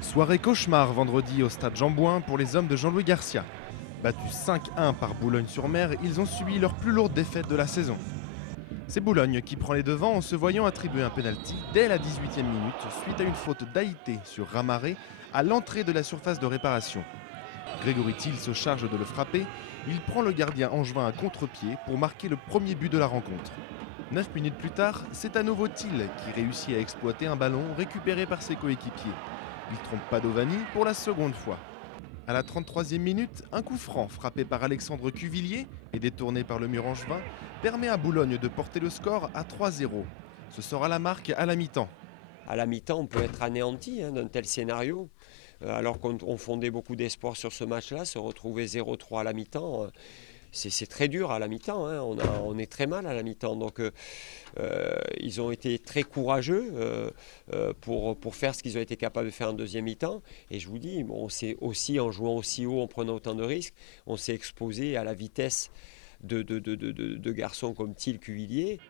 Soirée cauchemar vendredi au stade Jean-Bouin pour les hommes de Jean-Louis Garcia. Battus 5-1 par Boulogne-sur-Mer, ils ont subi leur plus lourde défaite de la saison. C'est Boulogne qui prend les devants en se voyant attribuer un pénalty dès la 18e minute suite à une faute d'Haïté sur Ramaré à l'entrée de la surface de réparation. Grégory Thiel se charge de le frapper, il prend le gardien angevin à contre-pied pour marquer le premier but de la rencontre. 9 minutes plus tard, c'est à nouveau Thiel qui réussit à exploiter un ballon récupéré par ses coéquipiers. Il trompe Padovani pour la seconde fois. À la 33e minute, un coup franc frappé par Alexandre Cuvillier et détourné par le mur angevin permet à Boulogne de porter le score à 3-0. Ce sera la marque à la mi-temps. À la mi-temps, on peut être anéanti d'un tel scénario. Alors qu'on fondait beaucoup d'espoir sur ce match-là, se retrouver 0-3 à la mi-temps, c'est très dur à la mi-temps. On est très mal à la mi-temps. Donc ils ont été très courageux pour faire ce qu'ils ont été capables de faire en deuxième mi-temps. Et je vous dis, bon, c'est aussi en jouant aussi haut, en prenant autant de risques, on s'est exposé à la vitesse de garçons comme Thiel, Cuvillier.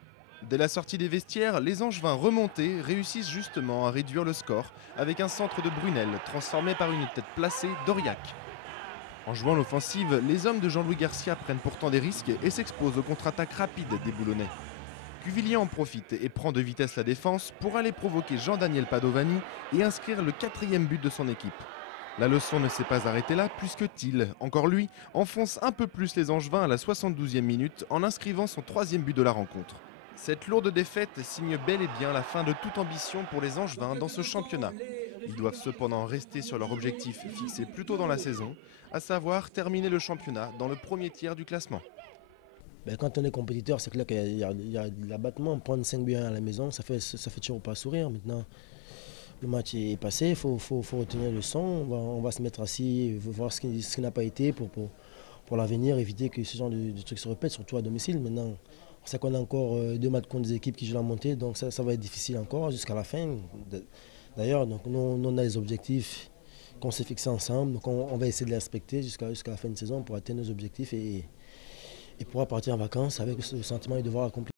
Dès la sortie des vestiaires, les Angevins remontés réussissent justement à réduire le score avec un centre de Brunel transformé par une tête placée d'Auriac. En jouant l'offensive, les hommes de Jean-Louis Garcia prennent pourtant des risques et s'exposent aux contre-attaques rapides des Boulonnais. Cuvillier en profite et prend de vitesse la défense pour aller provoquer Jean-Daniel Padovani et inscrire le 4e but de son équipe. La leçon ne s'est pas arrêtée là puisque Thiel, encore lui, enfonce un peu plus les Angevins à la 72e minute en inscrivant son 3e but de la rencontre. Cette lourde défaite signe bel et bien la fin de toute ambition pour les Angevins dans ce championnat. Ils doivent cependant rester sur leur objectif fixé plus tôt dans la saison, à savoir terminer le championnat dans le premier tiers du classement. Quand on est compétiteur, c'est clair qu'il y a de l'abattement. Prendre 5 buts à la maison, ça fait toujours pas sourire. Maintenant, le match est passé, il faut retenir le son. On va se mettre assis, voir ce qui n'a pas été pour l'avenir, éviter que ce genre de trucs se répètent, surtout à domicile. Maintenant, on sait qu'on a encore 2 matchs contre des équipes qui jouent la montée, donc ça va être difficile encore jusqu'à la fin. D'ailleurs, donc nous, on a des objectifs qu'on s'est fixés ensemble, donc on va essayer de les respecter jusqu'à la fin de saison pour atteindre nos objectifs et pouvoir partir en vacances avec le sentiment de devoir accompli.